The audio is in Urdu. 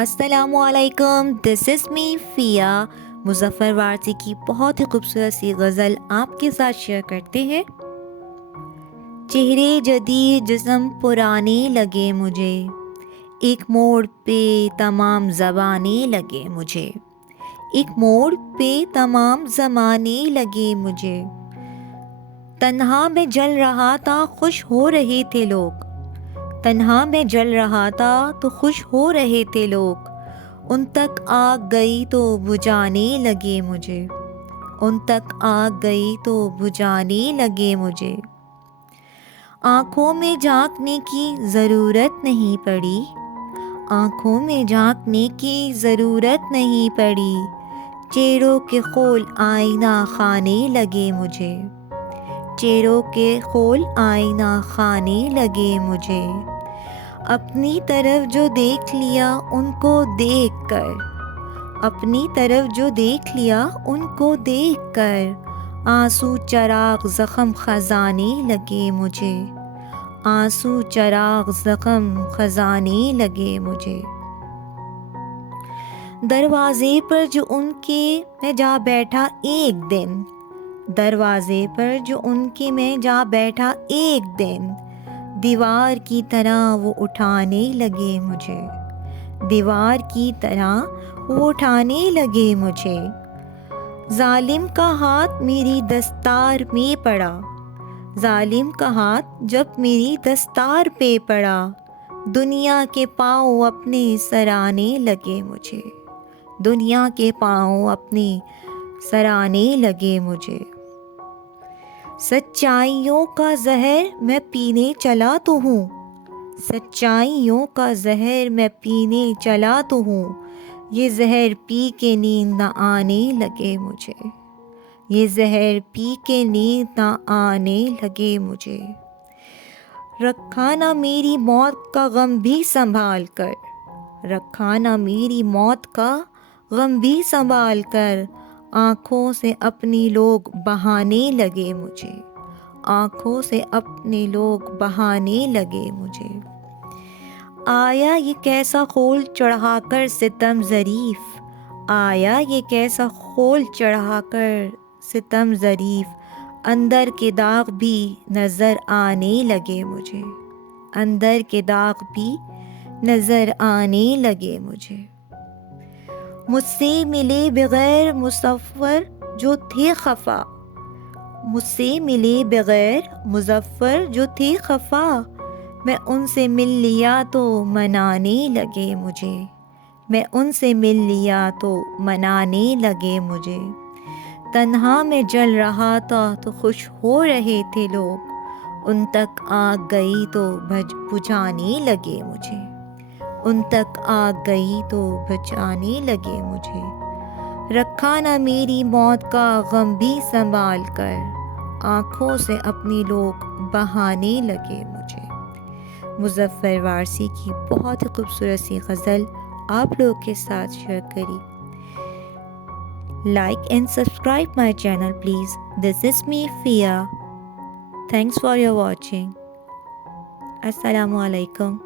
السلام علیکم، دس از می فیا۔ مظفر وارثی کی بہت ہی خوبصورت سی غزل آپ کے ساتھ شیئر کرتے ہیں۔ چہرے جدید جسم پرانے لگے مجھے، ایک موڑ پہ تمام زبانے لگے مجھے، ایک موڑ پہ تمام زمانے لگے مجھے۔ تنہا میں جل رہا تھا خوش ہو رہے تھے لوگ، تنہا میں جل رہا تھا تو خوش ہو رہے تھے لوگ۔ ان تک آگ گئی تو بجھانے لگے مجھے، ان تک آگ گئی تو بجھانے لگے مجھے۔ آنکھوں میں جھانکنے کی ضرورت نہیں پڑی، آنکھوں میں جھانکنے کی ضرورت نہیں پڑی۔ چہروں کے خول آئینہ خانے لگے مجھے، چہروں کے خول آئینہ خانے لگے مجھے۔ اپنی طرف جو دیکھ لیا ان کو دیکھ کر، اپنی طرف جو دیکھ لیا ان کو دیکھ کر، آنسو چراغ زخم خزانے لگے مجھے، آنسو چراغ زخم خزانے لگے مجھے۔ دروازے پر جو ان کے میں جا بیٹھا ایک دن، دروازے پر جو ان کے میں جا بیٹھا ایک دن، دیوار کی طرح وہ اٹھانے لگے مجھے، دیوار کی طرح وہ اٹھانے لگے مجھے۔ ظالم کا ہاتھ میری دستار میں پڑا، ظالم کا ہاتھ جب میری دستار پہ پڑا، دنیا کے پاؤں اپنے سرانے لگے مجھے، دنیا کے پاؤں اپنے سرانے لگے مجھے۔ سچائیوں کا زہر میں پینے چلا تو ہوں، سچائیوں کا زہر میں پینے چلا تو ہوں، یہ زہر پی کے نیند نہ آنے لگے مجھے، یہ زہر پی کے نیند نہ آنے لگے مجھے۔ رکھا نہ میری موت کا غم بھی سنبھال کر، رکھا نہ میری موت کا غم بھی سنبھال کر، آنکھوں سے اپنی لوگ بہانے لگے مجھے، آنکھوں سے اپنے لوگ بہانے لگے مجھے۔ آیا یہ کیسا خول چڑھا کر ستم ظریف، آیا یہ کیسا خول چڑھا کر ستم ظریف، اندر کے داغ بھی نظر آنے لگے مجھے، اندر کے داغ بھی نظر آنے لگے مجھے۔ مجھ سے ملے بغیر مظفر جو تھے خفا، مجھ سے ملے بغیر مظفر جو تھے خفا، میں ان سے مل لیا تو منانے لگے مجھے، میں ان سے مل لیا تو منانے لگے مجھے۔ تنہا میں جل رہا تھا تو خوش ہو رہے تھے لوگ، ان تک آگ گئی تو بجھانے لگے مجھے، ان تک آگ گئی تو بجھانے لگے مجھے۔ رکھا نہ میری موت کا غم بھی سنبھال کر، آنکھوں سے اپنی لوگ بہانے لگے مجھے۔ مظفر وارثی کی بہت ہی خوبصورت سی غزل آپ لوگوں کے ساتھ شیئر کری۔ Like and subscribe my channel please. This is me Fia. Thanks for your watching. السلام علیکم۔